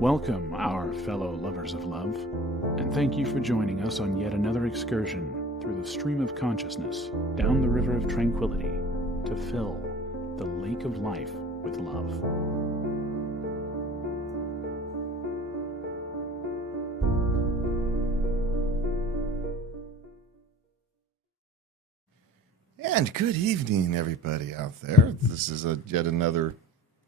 Welcome, our fellow lovers of love, and thank you for joining us on yet another excursion through the stream of consciousness down the river of tranquility to fill the lake of life with love. And good evening, everybody out there. This is yet another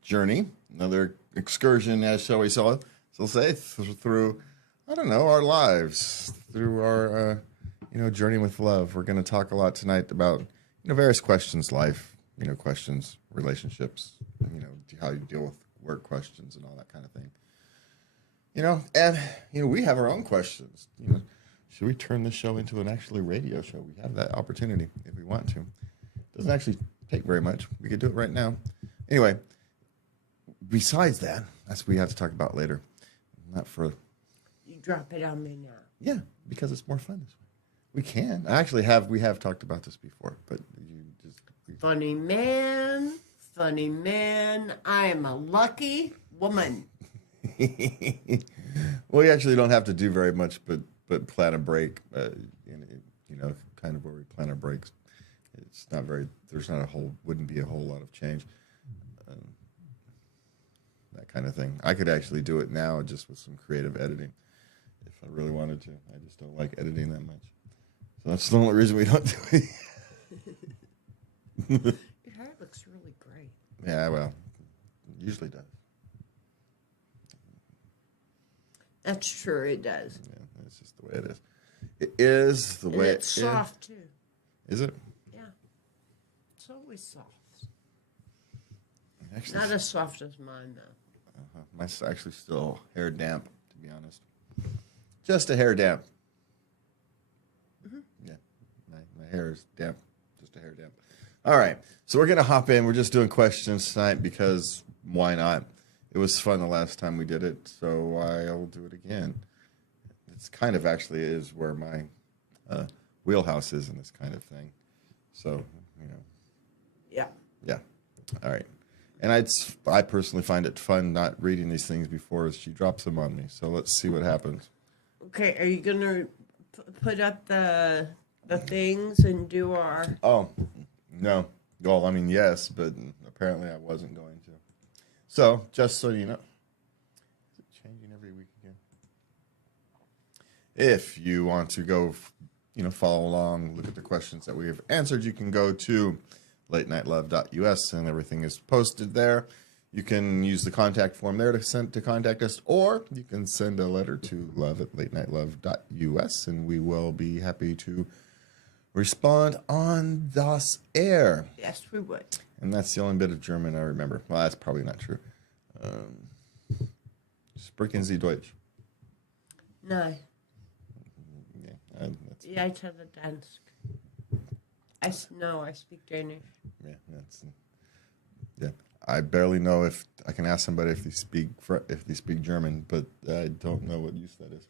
journey, another excursion, as shall we say, through, I don't know, our lives, through our, journey with love. We're going to talk a lot tonight about, various questions, life, questions, relationships, how you deal with work questions and all that kind of thing. We have our own questions. Should we turn this show into an actually radio show? We have that opportunity if we want to. It doesn't actually take very much. We could do it right now. Anyway, besides that, that's what we have to talk about later. Not for... You drop it on me now. Yeah, because it's more fun this way. We can. We have talked about this before, but you just... Funny man, I am a lucky woman. Well, we actually don't have to do very much, but plan a break, kind of where we plan our breaks. It's not very, wouldn't be a whole lot of change. That kind of thing. I could actually do it now just with some creative editing if I really wanted to. I just don't like editing that much. So that's the only reason we don't do it. Your hair looks really great. Yeah, well, it usually does. That's true, it does. Yeah, that's just the way it is. It is the way it's soft, too. Is it? Yeah. It's always soft. Actually, not as soft as mine, though. Mine's actually still hair damp, to be honest. Just a hair damp. Mm-hmm. Yeah, my hair is damp. Just a hair damp. All right, so we're going to hop in. We're just doing questions tonight because why not? It was fun the last time we did it, so I'll do it again. It's kind of actually is where my wheelhouse is in this kind of thing. So, Yeah. Yeah. All right. And I personally find it fun not reading these things before as she drops them on me. So let's see what happens. Okay, are you going to put up the things and do our... Oh, no. Well, I mean, yes, but apparently I wasn't going to. So, just so you know, is it changing every week again? If you want to go, follow along, look at the questions that we have answered, you can go to latenightLove.us and everything is posted there. You can use the contact form there to contact us, or you can send a letter to love@latenightLove.us and we will be happy to respond on this air. Yes, we would. And that's the only bit of German I remember. Well, that's probably not true. Sprechen Sie Deutsch? No. Yeah, I tell the Dansk. I speak Danish. Yeah. I barely know if I can ask somebody if they speak German, but I don't know what use that is.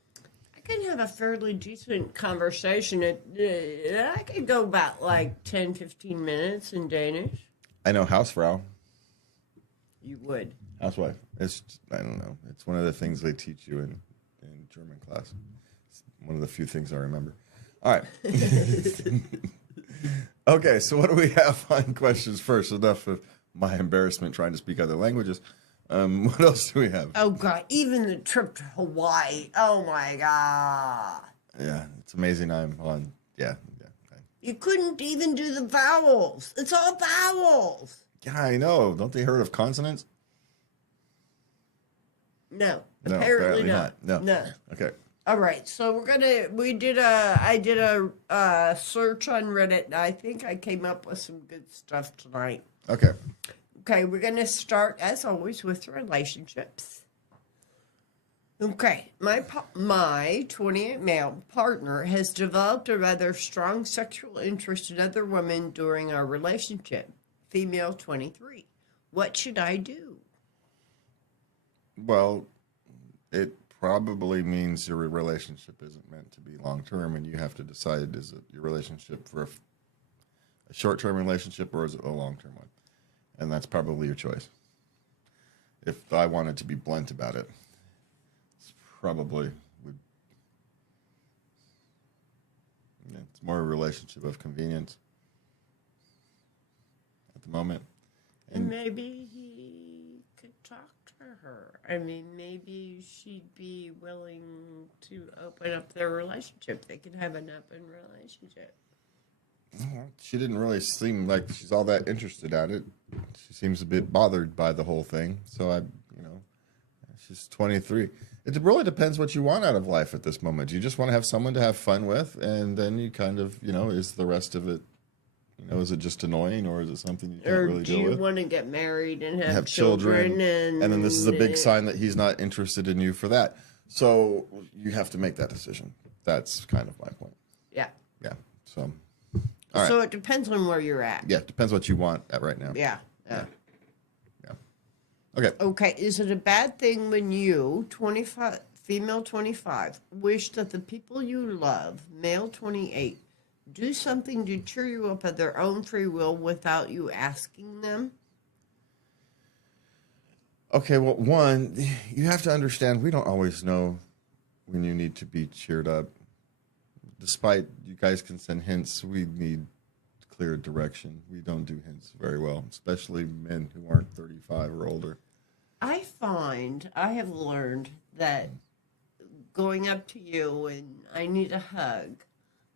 I can have a fairly decent conversation. I could go about like 10, 15 minutes in Danish. I know Hausfrau. You would. Housewife. I don't know. It's one of the things they teach you in German class. It's one of the few things I remember. All right. Okay, so what do we have on questions first? Enough of my embarrassment trying to speak other languages. What else do we have? Oh, God. Even the trip to Hawaii. Oh, my God. Yeah, it's amazing I'm on. Yeah. You couldn't even do the vowels. It's all vowels. Yeah, I know. Don't they heard of consonants? No, apparently not. No. Okay. All right, so I did a search on Reddit, and I think I came up with some good stuff tonight. Okay, we're going to start, as always, with relationships. Okay, my 28 male partner has developed a rather strong sexual interest in other women during our relationship. Female 23. What should I do? Well, it probably means your relationship isn't meant to be long-term, and you have to decide, is it your relationship for a short-term relationship or is it a long-term one? And that's probably your choice. If I wanted to be blunt about it, probably would. Yeah, it's more a relationship of convenience at the moment. And maybe he could talk to her. I mean, maybe she'd be willing to open up their relationship. They could have an open relationship. She didn't really seem like she's all that interested at it. She seems a bit bothered by the whole thing. So she's 23. It really depends what you want out of life at this moment. Do you just want to have someone to have fun with, and then you kind of, is the rest of it, is it just annoying, or is it something you can't really deal with? Or do you want to get married and have children? And then this is a big sign that he's not interested in you for that. So you have to make that decision. That's kind of my point. Yeah. Yeah. So, all right. So it depends on where you're at. Yeah, it depends what you want at right now. Yeah. Okay. Okay. Is it a bad thing when you, 25, female 25, wish that the people you love, male 28, do something to cheer you up of their own free will without you asking them? Okay, well, one, you have to understand we don't always know when you need to be cheered up. Despite you guys can send hints, we need clear direction. We don't do hints very well, especially men who aren't 35 or older. I have learned that going up to you and I need a hug,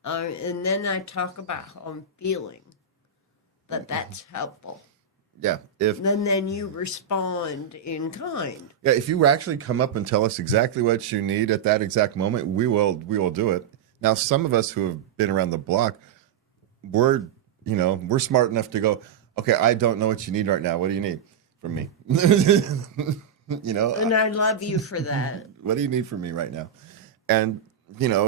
and then I talk about how I'm feeling, that's helpful. Yeah, And then you respond in kind. Yeah, if you actually come up and tell us exactly what you need at that exact moment, we will do it. Now, some of us who have been around the block, we're smart enough to go, okay, I don't know what you need right now. What do you need from me? And I love you for that. What do you need from me right now? And,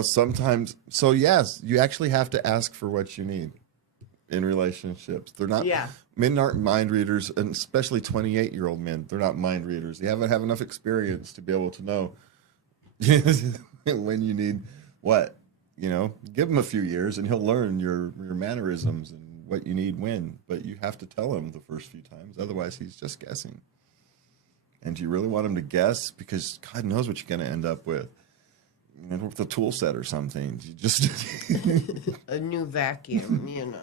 sometimes, so yes, you actually have to ask for what you need in relationships. They're not, men aren't mind readers, and especially 28-year-old men, they're not mind readers. They haven't had enough experience to be able to know when you need what. Give him a few years and he'll learn your mannerisms and what you need when. But you have to tell him the first few times. Otherwise, he's just guessing. And do you really want him to guess? Because God knows what you're going to end up with. With a tool set or something. You just a new vacuum,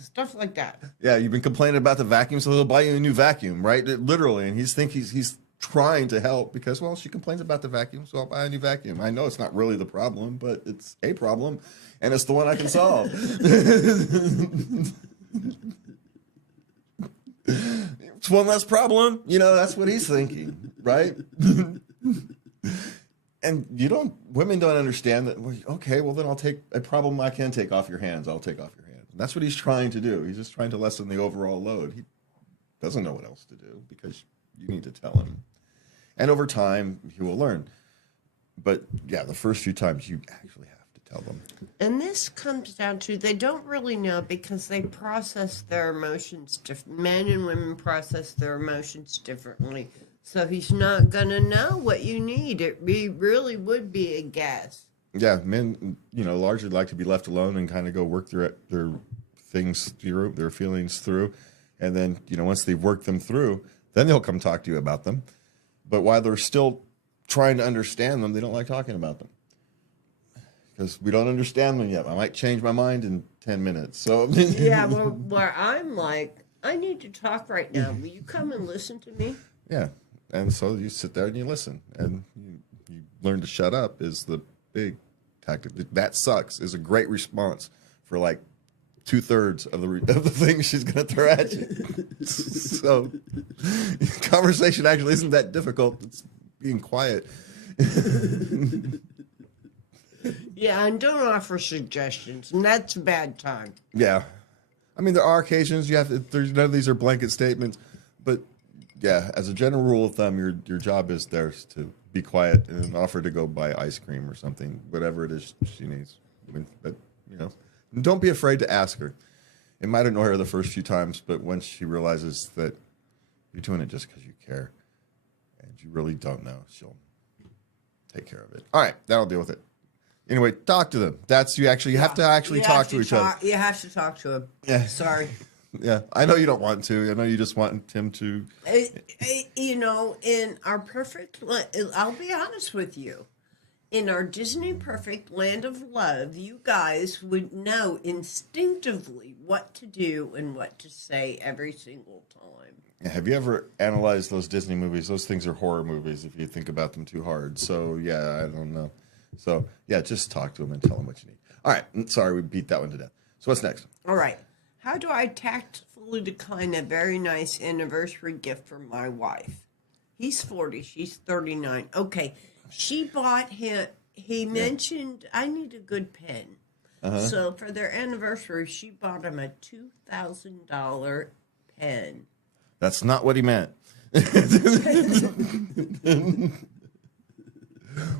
stuff like that. Yeah, you've been complaining about the vacuum, so he'll buy you a new vacuum, right? Literally. And he's trying to help because, well, she complains about the vacuum, so I'll buy a new vacuum. I know it's not really the problem, but it's a problem, and it's the one I can solve. It's one less problem. That's what he's thinking, right? And women don't understand that, well, okay, well, then I'll take a problem I can take off your hands. I'll take off your hands. And that's what he's trying to do. He's just trying to lessen the overall load. He doesn't know what else to do because you need to tell him. And over time, he will learn. But, yeah, the first few times, you actually have to tell them. And this comes down to they don't really know because they process their emotions men and women process their emotions differently. So he's not going to know what you need. It really would be a guess. Yeah, men, largely like to be left alone and kind of go work their things through, their feelings through. And then, once they've worked them through, then they'll come talk to you about them. But while they're still trying to understand them, they don't like talking about them. Because we don't understand them yet. I might change my mind in 10 minutes. So yeah, well, where I'm like, I need to talk right now. Will you come and listen to me? Yeah. And so you sit there and you listen. And you learn to shut up is the big tactic. That sucks is a great response for like 2/3 of the things she's going to throw at you. So conversation actually isn't that difficult. It's being quiet. Yeah, and don't offer suggestions, and that's a bad time. Yeah. I mean, there are occasions none of these are blanket statements, but yeah, as a general rule of thumb, your job is there to be quiet and offer to go buy ice cream or something, whatever it is she needs. But, don't be afraid to ask her. It might annoy her the first few times, but once she realizes that you're doing it just because you care and you really don't know, she'll take care of it. All right, that'll deal with it. Anyway, talk to them. You have to talk to each other. You have to talk to him. Yeah. Sorry. Yeah, I know you don't want to. I know you just want him to. In our perfect life, I'll be honest with you. In our Disney perfect land of love, you guys would know instinctively what to do and what to say every single time. Have you ever analyzed those Disney movies? Those things are horror movies if you think about them too hard. So, yeah, I don't know. So, yeah, just talk to them and tell them what you need. All right. Sorry, we beat that one to death. So, what's next? All right. How do I tactfully decline a very nice anniversary gift from my wife? He's 40. She's 39. Okay. She bought him, he mentioned, I need a good pen. So for their anniversary, she bought him a $2,000 pen. That's not what he meant.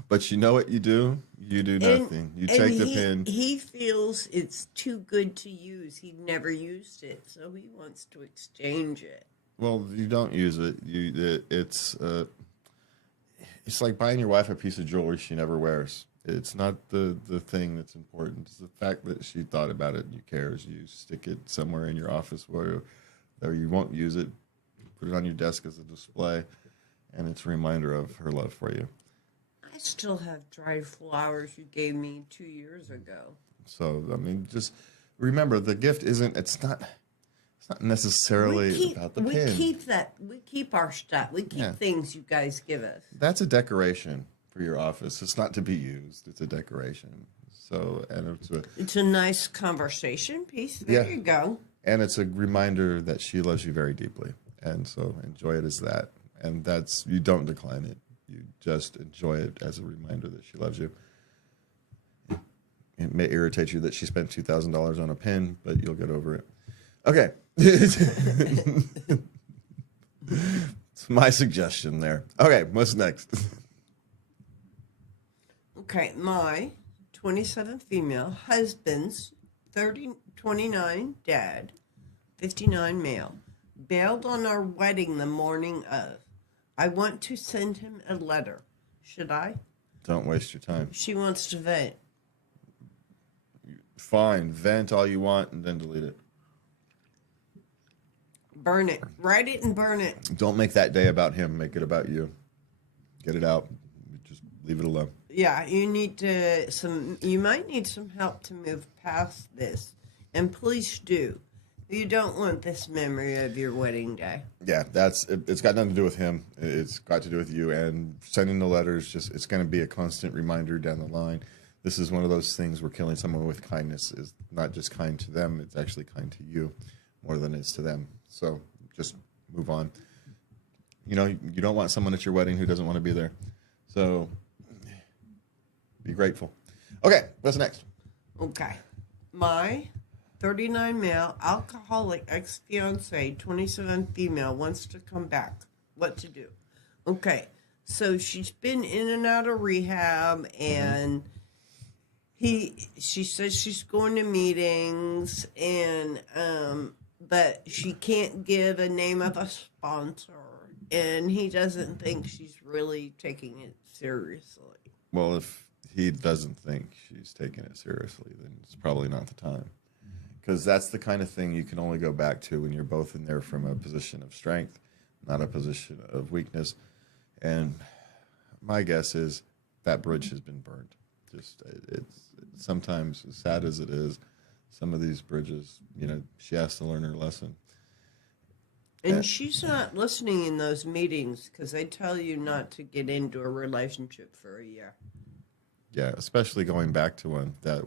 But you know what you do? You do nothing. You take the pen. He feels it's too good to use. He never used it, so he wants to exchange it. Well, you don't use it. It's like buying your wife a piece of jewelry she never wears. It's not the thing that's important. It's the fact that she thought about it and you cares. You stick it somewhere in your office where you won't use it. Put it on your desk as a display, and it's a reminder of her love for you. I still have dried flowers you gave me 2 years ago. So, I mean, just remember the gift isn't. It's not necessarily about the we pin. We keep our stuff. We keep things you guys give us. That's a decoration for your office. It's not to be used. It's a decoration. So, and It's a nice conversation piece. There you go. And it's a reminder that she loves you very deeply. And so enjoy it as that. And you don't decline it. You just enjoy it as a reminder that she loves you. It may irritate you that she spent $2,000 on a pen, but you'll get over it. Okay. It's my suggestion there. Okay, what's next? Okay, my 27 female husband's 29 dad, 59 male, bailed on our wedding the morning of. I want to send him a letter. Should I? Don't waste your time. She wants to vent. Fine, vent all you want and then delete it. Burn it. Write it and burn it. Don't make that day about him. Make it about you. Get it out. Just leave it alone. Yeah, you might need some help to move past this. And please do. You don't want this memory of your wedding day. Yeah, it's got nothing to do with him. It's got to do with you. And sending the letters, it's going to be a constant reminder down the line. This is one of those things where killing someone with kindness is not just kind to them, it's actually kind to you more than it is to them. So just move on. You know, you don't want someone at your wedding who doesn't want to be there. So be grateful. Okay, what's next? Okay. My 39 male, alcoholic ex-fiance, 27 female, wants to come back. What to do? Okay. So she's been in and out of rehab, and she says she's going to meetings, and but she can't give a name of a sponsor, and he doesn't think she's really taking it seriously. Well, if he doesn't think she's taking it seriously, then it's probably not the time. Because that's the kind of thing you can only go back to when you're both in there from a position of strength, not a position of weakness. And my guess is that bridge has been burned. It's sometimes, as sad as it is, some of these bridges, she has to learn her lesson. And she's not listening in those meetings because they tell you not to get into a relationship for a year. Yeah, especially going back to one that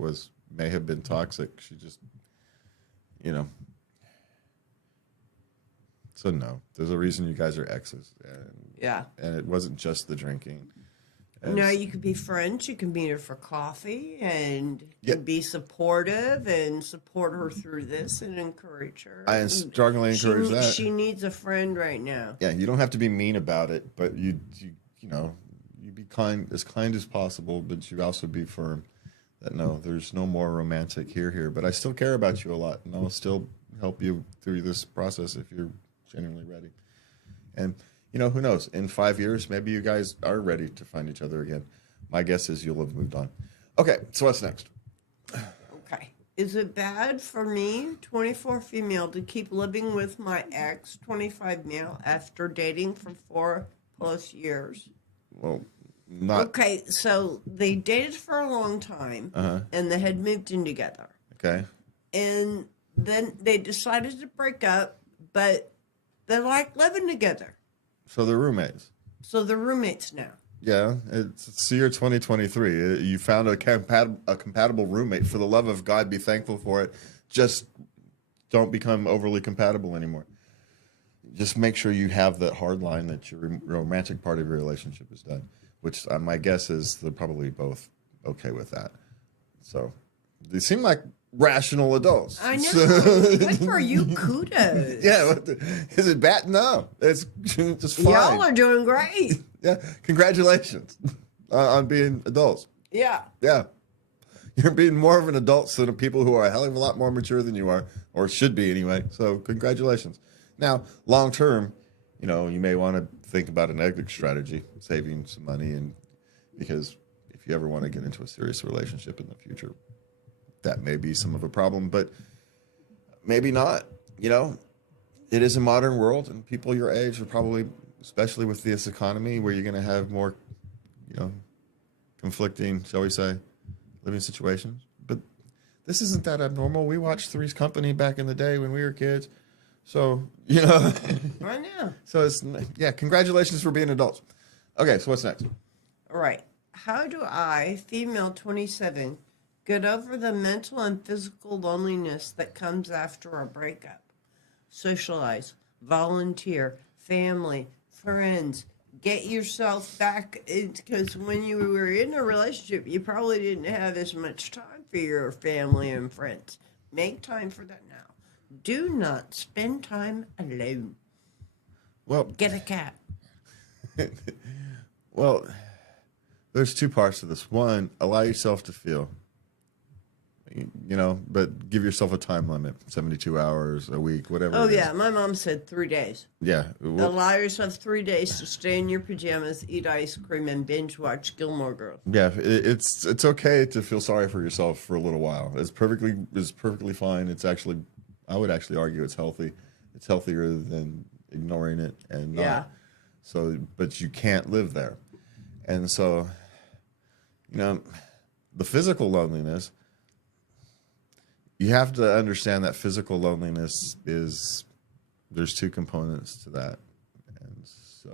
may have been toxic. She just, So no, there's a reason you guys are exes. And it wasn't just the drinking. No, you could be friends. You can meet her for coffee and be supportive and support her through this and encourage her. I strongly encourage that. She needs a friend right now. Yeah, you don't have to be mean about it, but you be kind as possible, but you also be firm. That no, there's no more romantic here, but I still care about you a lot, and I'll still help you through this process if you're genuinely ready. And who knows? In 5 years, maybe you guys are ready to find each other again. My guess is you'll have moved on. Okay, so what's next? Okay. Is it bad for me, 24 female, to keep living with my ex, 25 male, after dating for 4+ years? Well, not Okay, so they dated for a long time, and they had moved in together. okay. And then they decided to break up, but they like living together. So they're roommates. So they're roommates now. Yeah, it's the year 2023. You found a compatible roommate. For the love of God, be thankful for it. Just don't become overly compatible anymore. Just make sure you have that hard line that your romantic part of your relationship is done, which my guess is they're probably both okay with that. So they seem like rational adults. I know. Good for you. Kudos. Yeah, is it bad? No, it's just fine. Y'all are doing great. Yeah, congratulations on being adults. Yeah. Yeah. You're being more of an adult than the people who are a hell of a lot more mature than you are, or should be anyway. So congratulations. Now, long term, you may want to think about an exit strategy, saving some money, and because if you ever want to get into a serious relationship in the future, that may be some of a problem, but maybe not. It is a modern world, and people your age are probably, especially with this economy, where you're going to have more, conflicting, shall we say, living situations. But this isn't that abnormal. We watched Three's Company back in the day when we were kids. So, I know. So congratulations for being adults. Okay, so what's next? All right. How do I, female 27, get over the mental and physical loneliness that comes after a breakup? Socialize, volunteer, family, friends. Get yourself back, because when you were in a relationship, you probably didn't have as much time for your family and friends. Make time for that now. Do not spend time alone. Well, Get a cat. well, there's two parts to this. One, allow yourself to feel, but give yourself a time limit, 72 hours, a week, whatever. Oh, it is. yeah. My mom said 3 days. Yeah. Allow yourself 3 days to stay in your pajamas, eat ice cream, and binge watch Gilmore Girls. Yeah, it's okay to feel sorry for yourself for a little while. It's perfectly fine. It's actually, I would actually argue it's healthy. It's healthier than ignoring it and not. Yeah. So, but you can't live there. And so, the physical loneliness, you have to understand that physical loneliness there's two components to that. And so,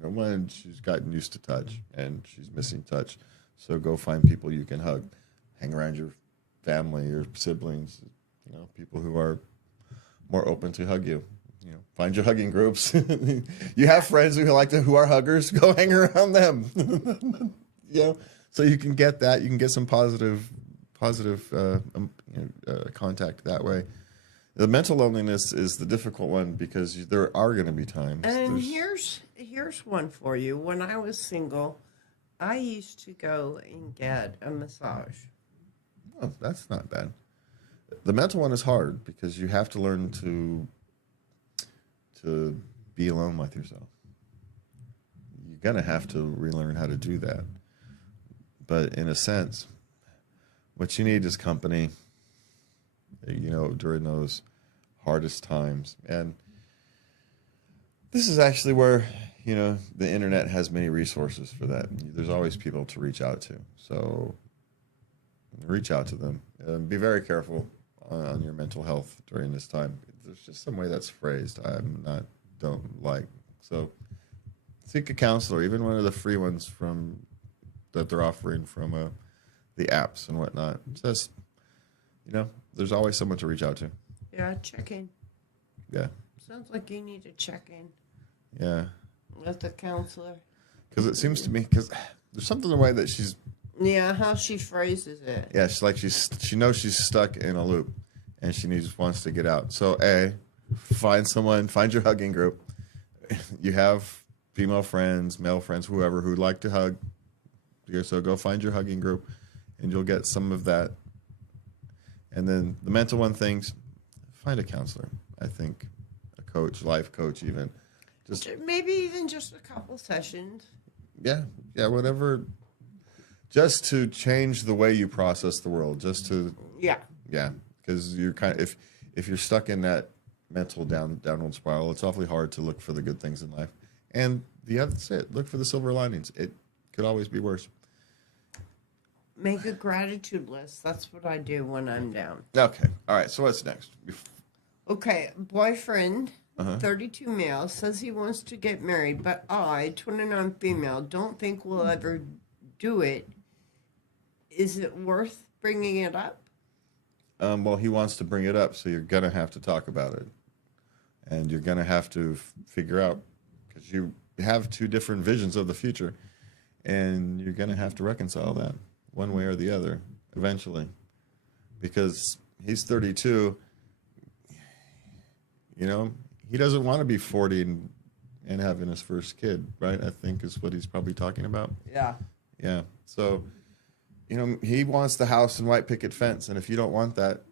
one, she's gotten used to touch and she's missing touch. So go find people you can hug. Hang around your family, your siblings, people who are more open to hug you. Find your hugging groups. You have friends who who are huggers. Go hang around them. So you can get that. You can get some positive contact that way. The mental loneliness is the difficult one because there are going to be times. And here's one for you. When I was single, I used to go and get a massage. Oh, that's not bad. The mental one is hard because you have to learn to be alone with yourself. You're going to have to relearn how to do that. But in a sense, what you need is company, during those hardest times. And this is actually where, the internet has many resources for that. There's always people to reach out to. So reach out to them. Be very careful on your mental health during this time. There's just some way that's phrased don't like. So seek a counselor, even one of the free ones that they're offering from the apps and whatnot. Just, there's always someone to reach out to. Yeah, check in. Yeah. Sounds like you need to check in Yeah. with the counselor. Because it seems to me, because there's something in the way that she's, Yeah, how she phrases it. yeah, she knows she's stuck in a loop and she wants to get out. So find your hugging group. You have female friends, male friends, whoever who'd like to hug. So go find your hugging group and you'll get some of that. And then the mental one things, find a counselor. I think a coach, life coach even. Just Maybe even just a couple sessions. yeah, whatever. Just to change the way you process the world. Just to Yeah. because you're if you're stuck in that mental downward spiral, it's awfully hard to look for the good things in life. And that's it. Look for the silver linings. It could always be worse. Make a gratitude list. That's what I do when I'm down. Okay. All right. So what's next? Okay, boyfriend, 32 male, says he wants to get married, but I, 29 female, don't think we'll ever do it. Is it worth bringing it up? Well, he wants to bring it up, so you're going to have to talk about it. And you're going to have to figure out, because you have two different visions of the future, and you're going to have to reconcile that one way or the other eventually. Because he's 32, you know, he doesn't want to be 40 and having his first kid, right? I think is what he's probably talking about. Yeah. Yeah. So, you know, he wants the house and white picket fence, and if you don't want that,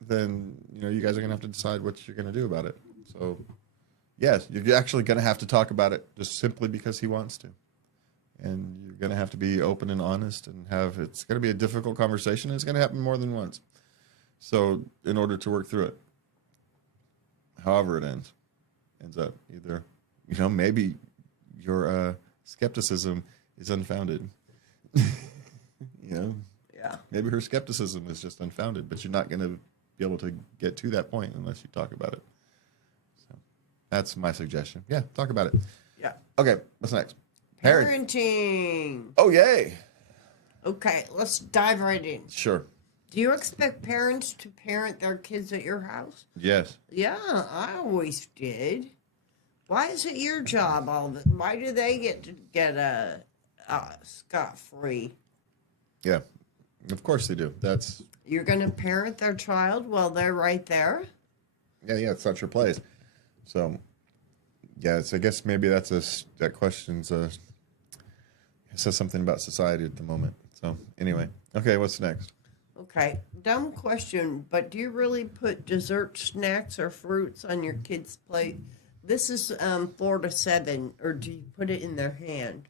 then, you know, you guys are going to have to decide what you're going to do about it. So, yes, you're actually going to have to talk about it just simply because he wants to. And you're going to have to be open and honest and it's going to be a difficult conversation, and it's going to happen more than once. So, in order to work through it, however it ends up either, you know, maybe your skepticism is unfounded. You know, Yeah. maybe her skepticism is just unfounded, but you're not going to be able to get to that point unless you talk about it. So that's my suggestion. Yeah, talk about it. Yeah. Okay, what's next? Parenting. Oh, yay. Okay, let's dive right in. Sure. Do you expect parents to parent their kids at your house? Yes. Yeah, I always did. Why is it your job all the? Why do they get to get a scot-free? Yeah. Of course they do. That's You're going to parent their child while they're right there? yeah. It's not your place. So yeah. So I guess maybe that question's it says something about society at the moment. So anyway, okay. What's next? Okay, dumb question, but do you really put dessert, snacks, or fruits on your kid's plate? This is 4 to 7, or do you put it in their hand?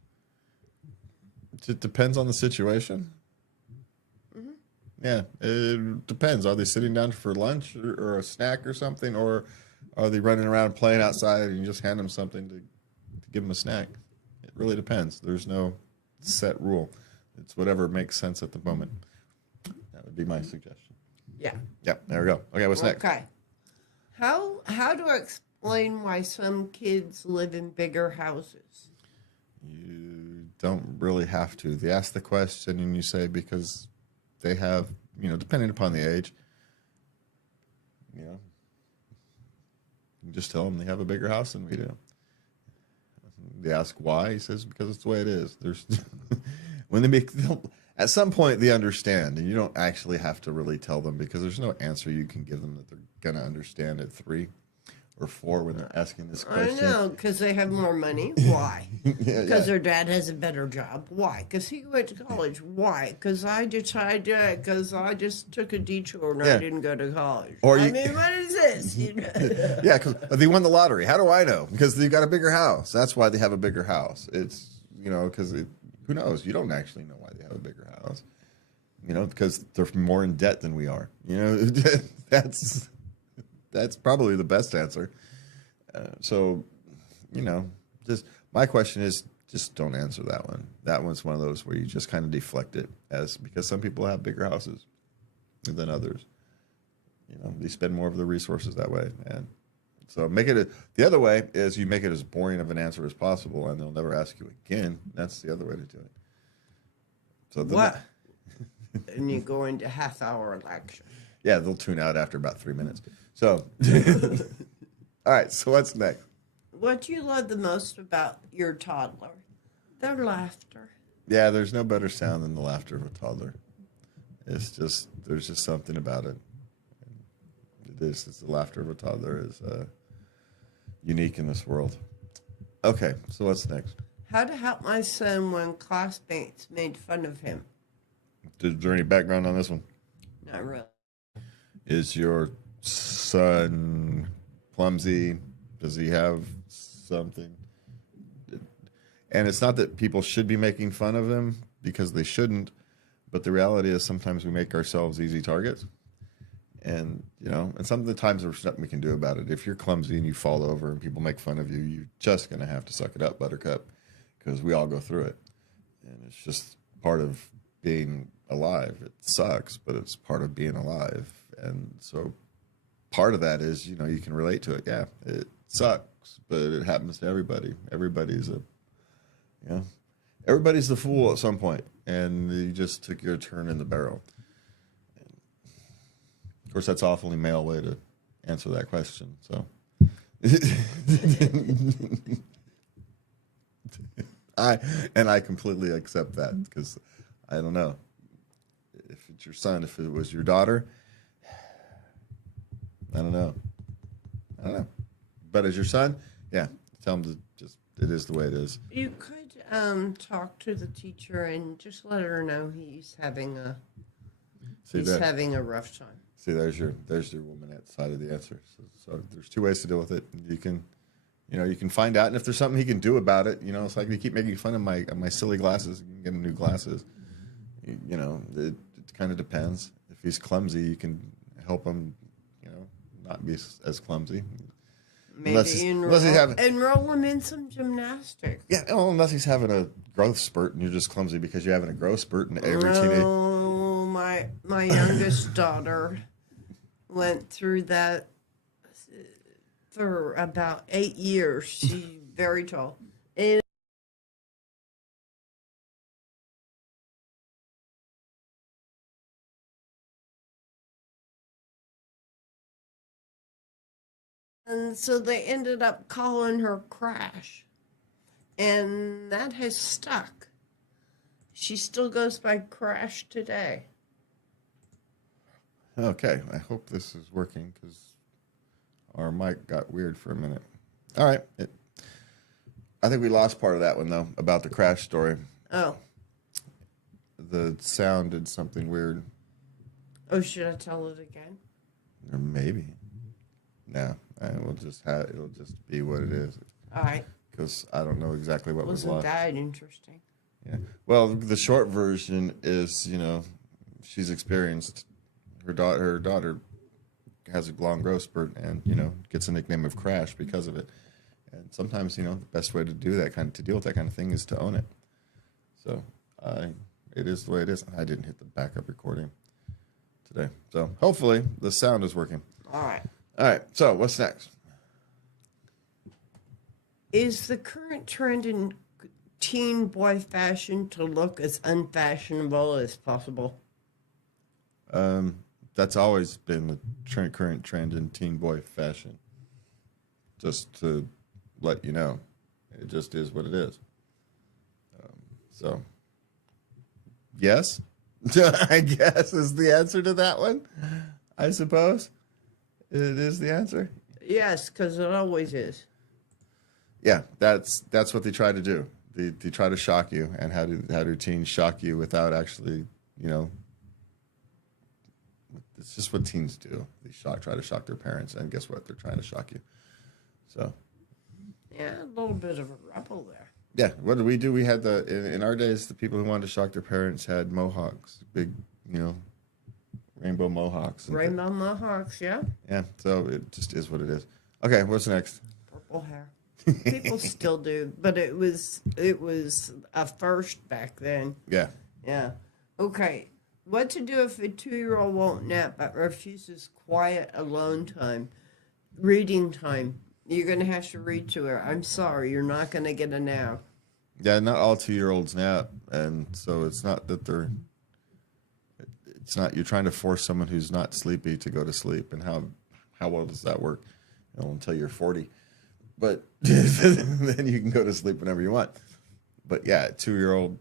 It depends on the situation. Mm-hmm. Yeah, it depends. Are they sitting down for lunch or a snack or something, or are they running around playing outside and you just hand them something to give them a snack? It really depends. There's no set rule. It's whatever makes sense at the moment. That would be my suggestion. Yeah. Yep, there we go. Okay, what's next? Okay. How do I explain why some kids live in bigger houses? You don't really have to. They ask the question and you say because they have, you know, depending upon the age, you know, you just tell them they have a bigger house than we do. They ask why. He says because it's the way it is. There's when at some point they understand, and you don't actually have to really tell them because there's no answer you can give them that they're gonna understand at 3 or 4 when they're asking this question. I know, because they have more money. Why? Yeah, Because their dad has a better job. Why? Because he went to college. Why? Because I decided, because I just took a detour and Yeah. I didn't go to college. Or I you- mean, what is this? You know? Yeah, because they won the lottery. How do I know? Because they've got a bigger house. That's why they have a bigger house. It's, you know, because who knows? You don't actually know why they have a bigger house. You know, because they're more in debt than we are. You know, that's probably the best answer. So, you know, just my question is just don't answer that one. That one's one of those where you just kind of deflect it because some people have bigger houses than others. You know, they spend more of their resources that way. And so the other way is you make it as boring of an answer as possible and they'll never ask you again. That's the other way to do it. So What? And you go into half-hour lecture. Yeah, they'll tune out after about 3 minutes. So, all right, so what's next? What do you love the most about your toddler? Their laughter. Yeah, there's no better sound than the laughter of a toddler. There's just something about it. It's the laughter of a toddler is unique in this world. Okay, so what's next? How to help my son when classmates made fun of him? Is there any background on this one? Not really. Is your son clumsy? Does he have something? And it's not that people should be making fun of him because they shouldn't, but the reality is sometimes we make ourselves easy targets. And, and some of the times there's nothing we can do about it. If you're clumsy and you fall over and people make fun of you, you're just going to have to suck it up, buttercup, because we all go through it. And it's just part of being alive. It sucks, but it's part of being alive. And so part of that is, you can relate to it. Yeah, it sucks, but it happens to everybody. Everybody's the fool at some point, and you just took your turn in the barrel. Of course, that's awfully male way to answer that question. So, I completely accept that, because I don't know if it's your son, if it was your daughter. I don't know. But as your son, yeah, tell him to just, it is the way it is. You could talk to the teacher and just let her know he's having a rough time. See, there's your womanette side of the answer. So there's two ways to deal with it. You can find out, and if there's something he can do about it, it's like you keep making fun of my silly glasses. You can get him new glasses. It kind of depends. If he's clumsy, you can help him, not be as clumsy. Maybe enroll him in some gymnastics. Yeah, unless he's having a growth spurt and you're just clumsy because you're having a growth spurt, and every teenage. Oh, my youngest daughter went through that for about 8 years. She's very tall. And so they ended up calling her Crash. And that has stuck. She still goes by Crash today. Okay, I hope this is working, because our mic got weird for a minute. All right. I think we lost part of that one, though, about the Crash story. Oh. The sound did something weird. Oh, should I tell it again? Or maybe. No, it'll just be what it is. All right. Because I don't know exactly what was lost. Wasn't that interesting? Yeah. Well, the short version is, she's experienced, her daughter has a long growth spurt, and gets a nickname of Crash because of it. And sometimes, the best way to deal with that kind of thing is to own it. So it is the way it is. I didn't hit the backup recording today, so hopefully the sound is working. All right. All right. So what's next? Is the current trend in teen boy fashion to look as unfashionable as possible? That's always been the current trend in teen boy fashion. Just to let you know, it just is what it is. So, yes, I guess is the answer to that one. I suppose it is the answer. Yes, because it always is. Yeah, that's what they try to do. They try to shock you, and how do teens shock you without actually, it's just what teens do. They try to shock their parents, and guess what? They're trying to shock you. So, yeah, a little bit of a rebel there. Yeah, what did we do? We had in our days, the people who wanted to shock their parents had mohawks, big, rainbow mohawks. Rainbow mohawks, yeah. Yeah, so it just is what it is. Okay, what's next? Purple hair. People still do, but it was a first back then. Yeah. Yeah. Okay. What to do if a 2-year-old won't nap but refuses quiet alone time, reading time? You're going to have to read to her. I'm sorry, you're not going to get a nap. Yeah, not all 2-year-olds nap, and so it's not that it's not you're trying to force someone who's not sleepy to go to sleep, and how well does that work? Until you're 40. But then you can go to sleep whenever you want. But yeah, 2-year-old,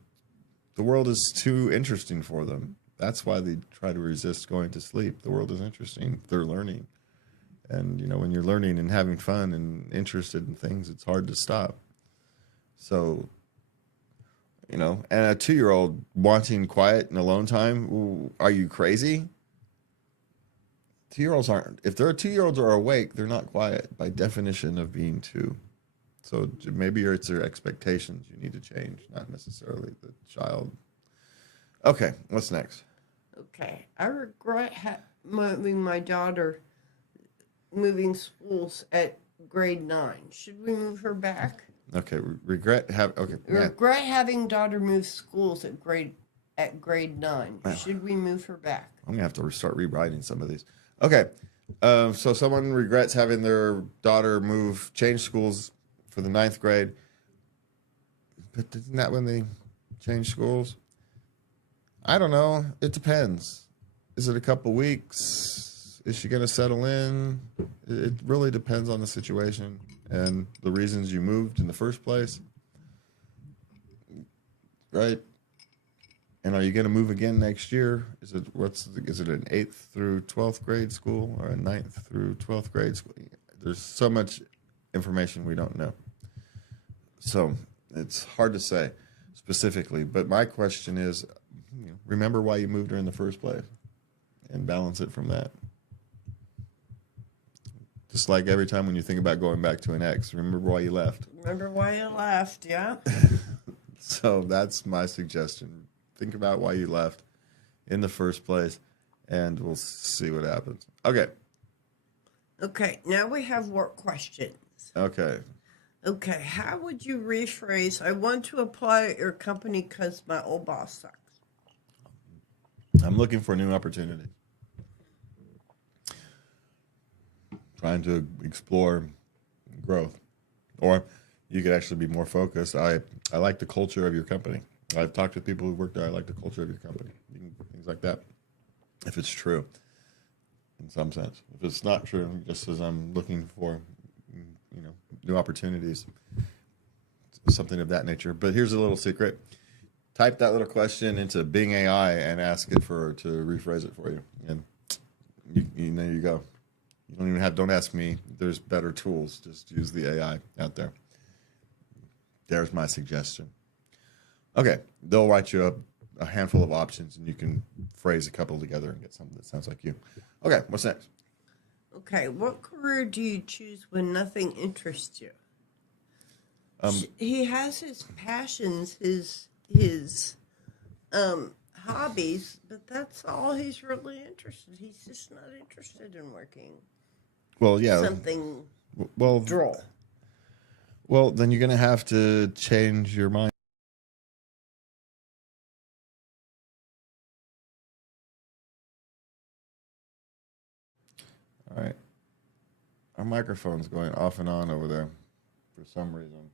the world is too interesting for them. That's why they try to resist going to sleep. The world is interesting. They're learning. And, when you're learning and having fun and interested in things, it's hard to stop. So, and a 2-year-old wanting quiet and alone time, ooh, are you crazy? 2-year-olds aren't. If they're 2-year-olds are awake, they're not quiet by definition of being 2. So maybe it's their expectations you need to change, not necessarily the child. Okay, what's next? Okay. I regret moving my daughter, moving schools at grade 9. Should we move her back? Okay, okay. Yeah. Regret having daughter move schools at grade 9. Should we move her back? I'm gonna have to start rewriting some of these. Okay, so someone regrets having their daughter change schools for the 9th grade. But isn't that when they change schools? I don't know. It depends. Is it a couple weeks? Is she gonna settle in? It really depends on the situation and the reasons you moved in the first place, right? And are you going to move again next year? Is it an 8th through 12th grade school or a 9th through 12th grade school? There's so much information we don't know. So it's hard to say specifically. But my question is, remember why you moved her in the first place and balance it from that. Just like every time when you think about going back to an ex, remember why you left. Remember why you left, yeah? So that's my suggestion. Think about why you left in the first place, and we'll see what happens. Okay. Okay, now we have work questions. Okay. Okay, how would you rephrase, I want to apply at your company because my old boss sucks? I'm looking for new opportunities. Trying to explore growth. Or you could actually be more focused. I like the culture of your company. I've talked to people who work there. I like the culture of your company. Things like that. If it's true, in some sense. If it's not true, just as I'm looking for, new opportunities, something of that nature. But here's a little secret. Type that little question into Bing AI and ask it to rephrase it for you. And there you go. You don't ask me. There's better tools. Just use the AI out there. There's my suggestion. Okay, they'll write you a handful of options, and you can phrase a couple together and get something that sounds like you. Okay, what's next? Okay, what career do you choose when nothing interests you? He has his passions, his hobbies, but that's all he's really interested. He's just not interested in working. Well, yeah. Something well, droll. Well, then you're going to have to change your mind. All right. Our microphone's going off and on over there for some reason.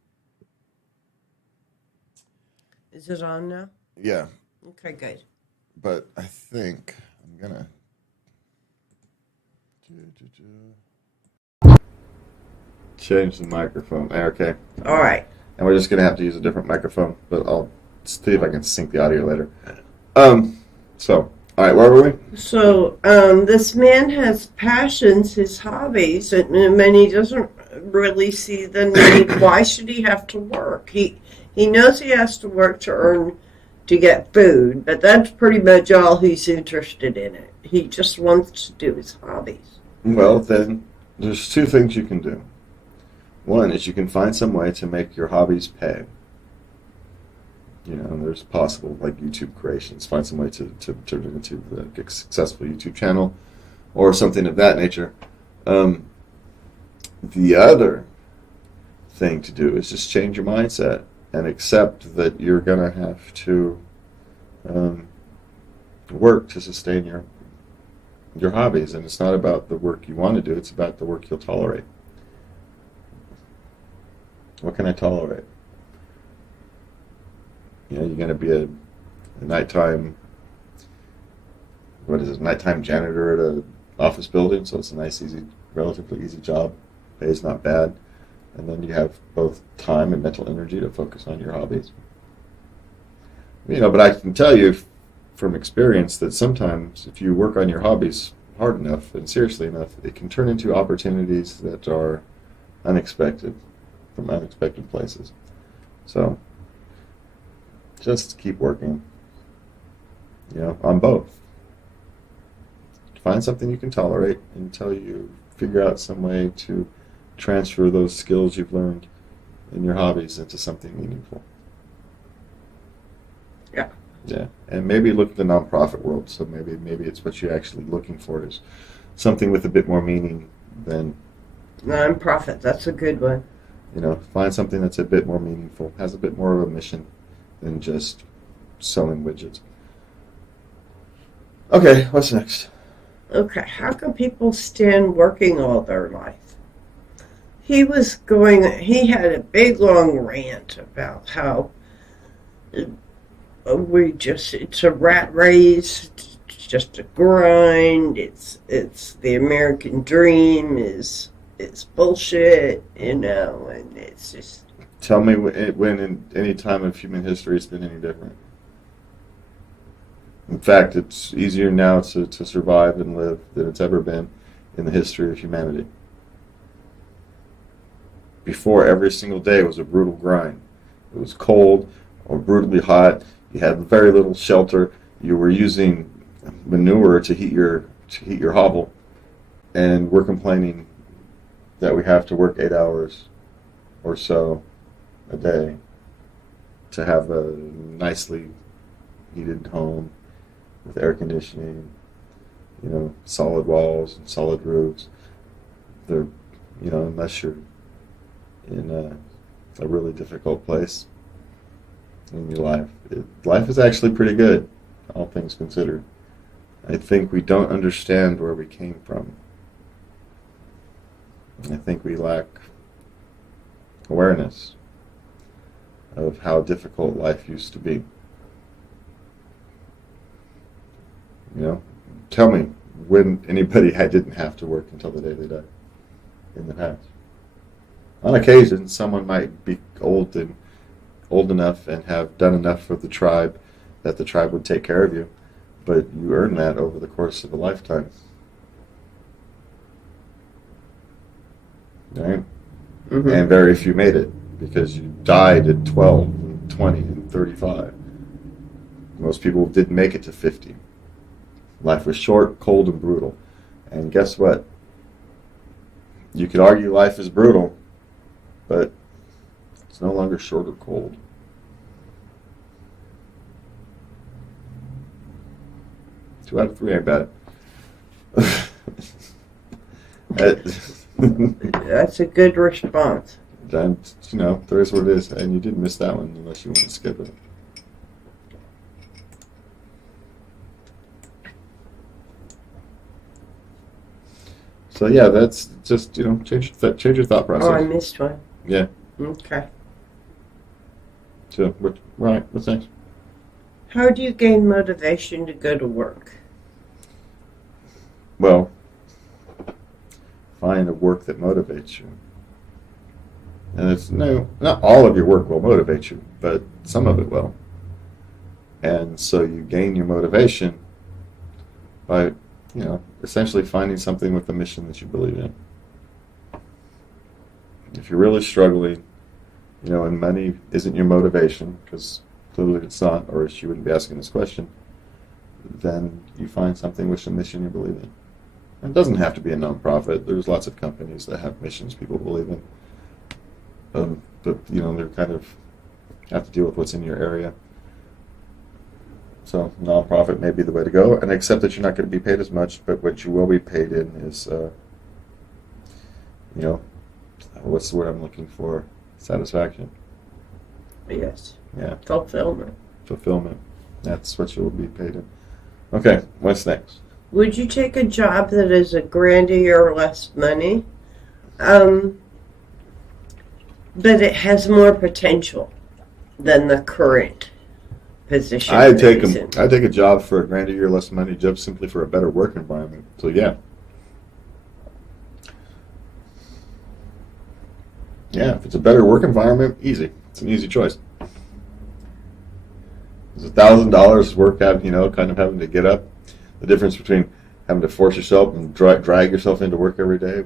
Is it on now? Yeah. Okay, good. But I think I'm going to... change the microphone. Okay. All right. And we're just going to have to use a different microphone, but I'll see if I can sync the audio later. So, all right, where were we? So, this man has passions, his hobbies, and he doesn't really see the need. Why should he have to work? He knows he has to work to get food, but that's pretty much all he's interested in it. He just wants to do his hobbies. Well, then, there's two things you can do. One is you can find some way to make your hobbies pay. There's possible, like YouTube creations, find some way to turn it into a successful YouTube channel or something of that nature. The other thing to do is just change your mindset and accept that you're going to have to work to sustain your hobbies. And it's not about the work you want to do, it's about the work you'll tolerate. What can I tolerate? You're going to be a nighttime, nighttime janitor at an office building, so it's a nice, relatively easy job. Pay's not bad. And then you have both time and mental energy to focus on your hobbies. But I can tell you from experience that sometimes if you work on your hobbies hard enough and seriously enough, it can turn into opportunities that are unexpected, from unexpected places. So just keep working, on both. Find something you can tolerate until you figure out some way to transfer those skills you've learned in your hobbies into something meaningful. Yeah. Yeah, and maybe look at the nonprofit world. So maybe it's what you're actually looking for is something with a bit more meaning than Nonprofit, that's a good one. find something that's a bit more meaningful, has a bit more of a mission than just selling widgets. Okay, what's next? Okay, how can people stand working all their life? He had a big long rant about how it's a rat race, it's just a grind, it's the American dream is bullshit, and it's just. Tell me when in any time of human history it's been any different. In fact, it's easier now to survive and live than it's ever been in the history of humanity. Before, every single day was a brutal grind. It was cold or brutally hot. You had very little shelter. You were using manure to heat your hovel, and we're complaining that we have to work 8 hours or so a day to have a nicely heated home with air conditioning, solid walls and solid roofs. They're, unless you're in a really difficult place in your life. Life is actually pretty good, all things considered. I think we don't understand where we came from. I think we lack awareness of how difficult life used to be. Tell me when anybody didn't have to work until the day they died in the past. On occasion, someone might be old enough and have done enough for the tribe that the tribe would take care of you, but you earn that over the course of a lifetime. Right? Mm-hmm. And very few made it because you died at 12, and 20, and 35. Most people didn't make it to 50. Life was short, cold, and brutal. And guess what? You could argue life is brutal, but it's no longer short or cold. Two out of three ain't bad. That's a good response. And, there's what it is. And you didn't miss that one unless you want to skip it. So yeah, that's just change your thought process. Oh, I missed one. Yeah. Okay. So what's next? How do you gain motivation to go to work? Well, find a work that motivates you. And not all of your work will motivate you, but some of it will. And so you gain your motivation by essentially finding something with a mission that you believe in. If you're really struggling, and money isn't your motivation, because clearly it's not, or else you wouldn't be asking this question, then you find something with a mission you believe in. And it doesn't have to be a nonprofit. There's lots of companies that have missions people believe in. But they're kind of have to deal with what's in your area. So nonprofit may be the way to go, and accept that you're not going to be paid as much, but what you will be paid in is, what's the word I'm looking for? Satisfaction. Yes. Yeah. Fulfillment. Fulfillment. That's what you will be paid in. Okay, what's next? Would you take a job that is $1,000 a year or less money, but it has more potential than the current position? I'd take a job for $1,000 a year less money just simply for a better work environment. So yeah. Yeah, if it's a better work environment, easy. It's an easy choice. There's $1,000 work out, kind of having to get up. The difference between having to force yourself and drag yourself into work every day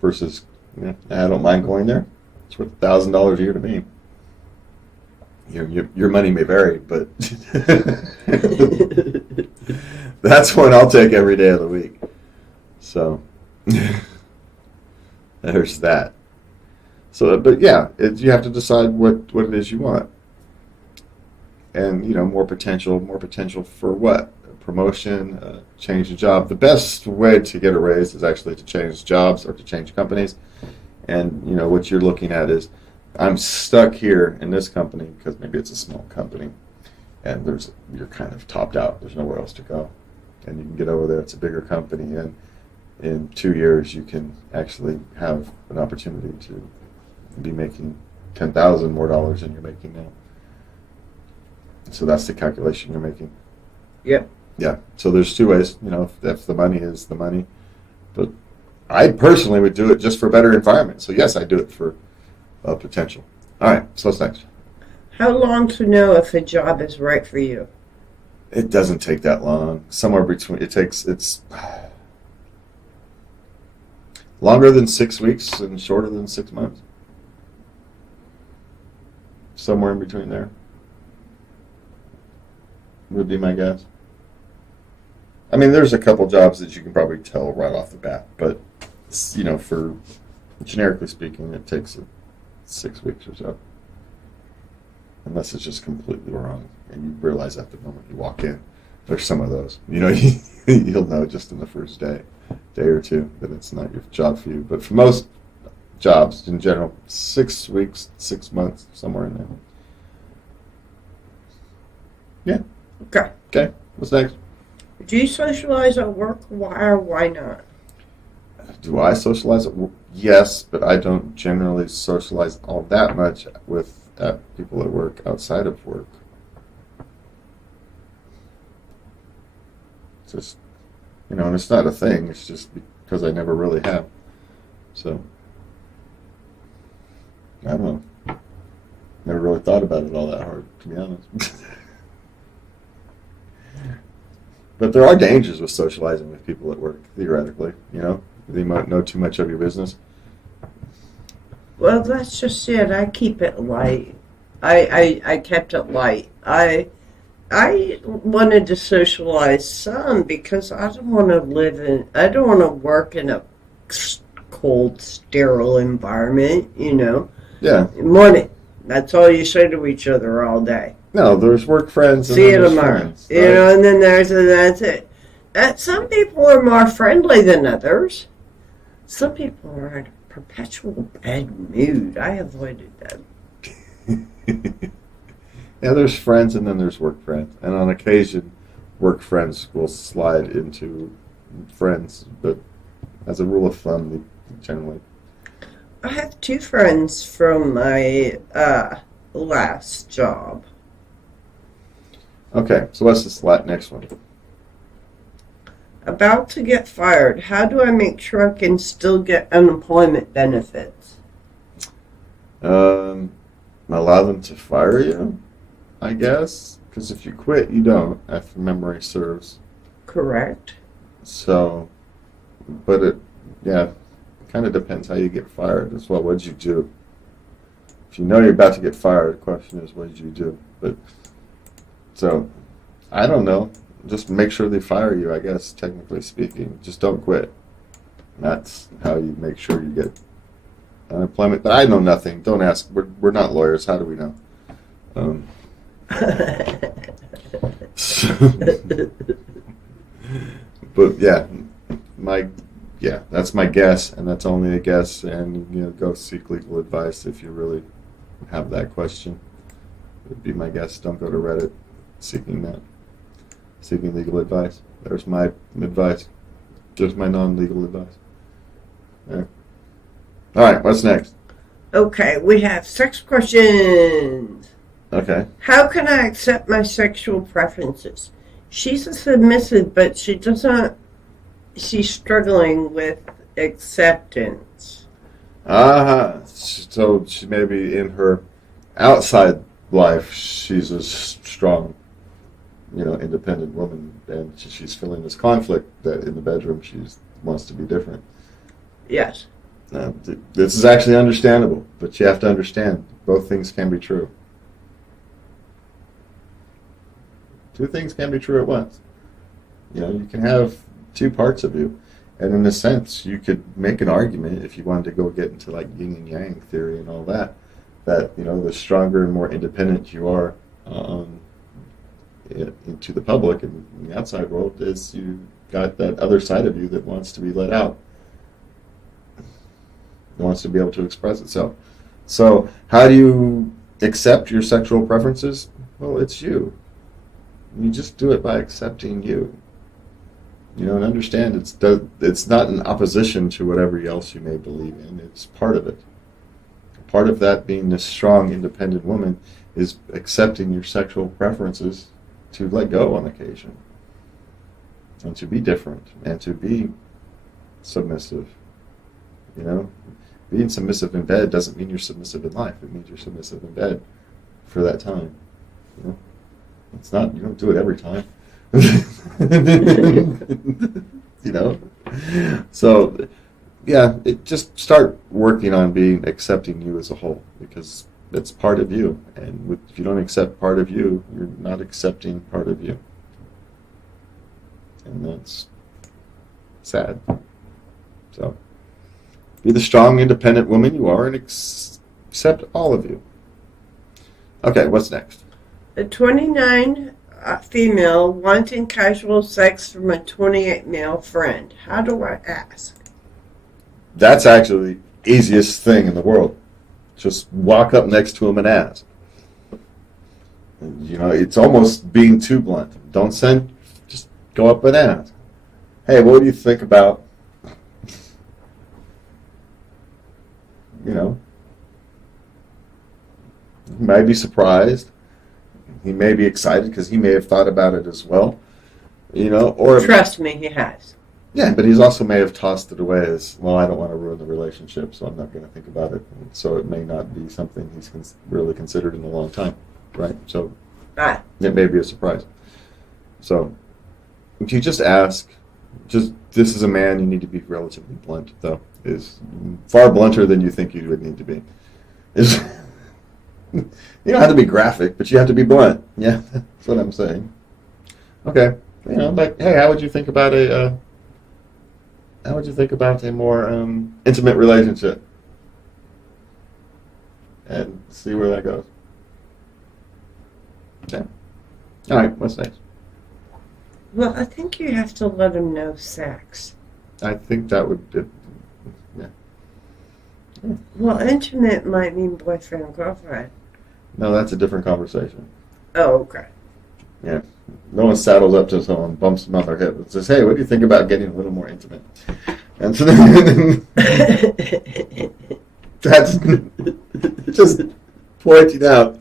versus, I don't mind going there. It's worth $1,000 a year to me. Your money may vary, but that's one I'll take every day of the week. So there's that. So, but yeah, you have to decide what it is you want. and more potential. More potential for what? Promotion, change the job. The best way to get a raise is actually to change jobs or to change companies. And what you're looking at is, I'm stuck here in this company because maybe it's a small company, and you're kind of topped out. There's nowhere else to go, and you can get over there. It's a bigger company, and in 2 years you can actually have an opportunity to be making $10,000 more dollars than you're making now. So that's the calculation you're making. Yep. Yeah. So there's two ways. If the money is the money, but I personally would do it just for a better environment. So yes, I do it for potential. All right. So what's next? How long to know if a job is right for you? It doesn't take that long. Somewhere between. It's longer than 6 weeks and shorter than 6 months. Somewhere in between there would be my guess. I mean, there's a couple jobs that you can probably tell right off the bat, but for generically speaking, it takes 6 weeks or so, unless it's just completely wrong, and you realize at the moment you walk in. There's some of those, you'll know just in the first day or two that it's not your job for you. But for most jobs in general, 6 weeks, 6 months, somewhere in there. Yeah. Okay. What's next? Do you socialize at work? Why or why not? Do I socialize at work? Yes, but I don't generally socialize all that much with people at work outside of work. It's just, and it's not a thing. It's just because I never really have. So, I don't know. Never really thought about it all that hard, to be honest. But there are dangers with socializing with people at work, theoretically. They might know too much of your business. Well, that's just it. I keep it light. I kept it light. I wanted to socialize some because I don't want to work in a cold, sterile environment, Yeah. That's all you say to each other all day. No, there's work friends. See you tomorrow. Friends, right? And then that's it. Some people are more friendly than others. Some people are in a perpetual bad mood. I avoided them. Yeah, there's friends and then there's work friends. And on occasion, work friends will slide into friends. But as a rule of thumb, generally. I have 2 friends from my last job. Okay, so what's this next one? About to get fired. How do I make sure I can still get unemployment benefits? Allow them to fire you, I guess. Because if you quit, you don't, if memory serves. Correct. So, but it kind of depends how you get fired as well. What did you do? If you know you're about to get fired, the question is, what did you do? But, so, I don't know. Just make sure they fire you, I guess, technically speaking. Just don't quit. That's how you make sure you get unemployment. But I know nothing. Don't ask. We're not lawyers. How do we know? But that's my guess, and that's only a guess. And go seek legal advice if you really have that question. Would be my guess. Don't go to Reddit seeking legal advice. There's my advice. Just my non-legal advice. Yeah. All right, what's next? Okay, we have sex questions. Okay. How can I accept my sexual preferences? She's a submissive, but she's struggling with acceptance. So she maybe in her outside life, she's a strong, independent woman, and she's feeling this conflict that in the bedroom she wants to be different. Yes. This is actually understandable, but you have to understand both things can be true. 2 things can be true at once. You can have 2 parts of you, and in a sense, you could make an argument if you wanted to go get into like yin and yang theory and all that the stronger and more independent you are on into the public and in the outside world is you got that other side of you that wants to be let out. It wants to be able to express itself. So how do you accept your sexual preferences? Well, it's you. You just do it by accepting you. And understand it's not in opposition to whatever else you may believe in. It's part of it. Part of that being a strong, independent woman is accepting your sexual preferences to let go on occasion and to be different and to be submissive. Being submissive in bed doesn't mean you're submissive in life. It means you're submissive in bed for that time. It's not, you don't do it every time. So yeah, just start working on accepting you as a whole, because it's part of you, and if you don't accept part of you, you're not accepting part of you, and that's sad. So be the strong, independent woman you are and accept all of you. Okay, what's next? A 29 female wanting casual sex from a 28 male friend. How do I ask? That's actually the easiest thing in the world. Just walk up next to him and ask. It's almost being too blunt. Don't just go up and ask. Hey, what do you think about, he might be surprised. He may be excited because he may have thought about it as well. Or Trust me, he has. Yeah, but he also may have tossed it away as, well, I don't want to ruin the relationship, so I'm not going to think about it. So it may not be something he's really considered in a long time, right? So Right. It may be a surprise. So if you just ask, this is a man, you need to be relatively blunt, though. Is far blunter than you think you would need to be. You don't have to be graphic, but you have to be blunt. Yeah, that's what I'm saying. Okay, like, hey, how would you think about a more intimate relationship? And see where that goes. Okay. All right, what's next? Well, I think you have to let him know sex. I think that would, yeah. Well, intimate might mean boyfriend and girlfriend. No, that's a different conversation. Oh, okay. Yeah. No one saddles up to someone, bumps them on their hip, and says, hey, what do you think about getting a little more intimate? And so that's just pointing out,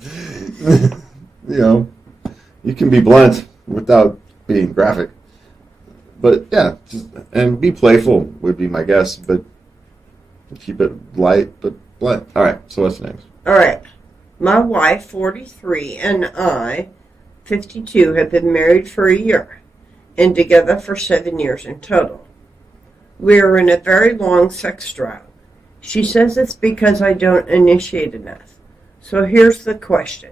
you can be blunt without being graphic. But yeah, and be playful would be my guess, but keep it light but blunt. All right, so what's next? All right. My wife, 43, and I, 52, have been married for a year and together for 7 years in total. We are in a very long sex drive. She says it's because I don't initiate enough. So here's the question.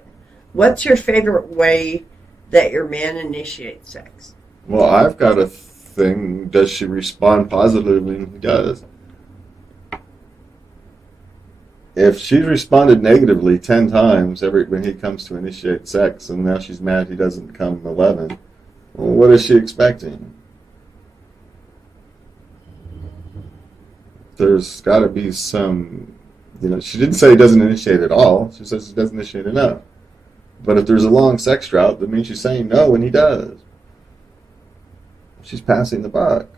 What's your favorite way that your man initiates sex? Well, I've got a thing. Does she respond positively when he does? If she's responded negatively 10 times when he comes to initiate sex, and now she's mad he doesn't come 11, well, what is she expecting? There's got to be some, she didn't say he doesn't initiate at all. She says he doesn't initiate enough. But if there's a long sex drought, that means she's saying no when he does. She's passing the buck.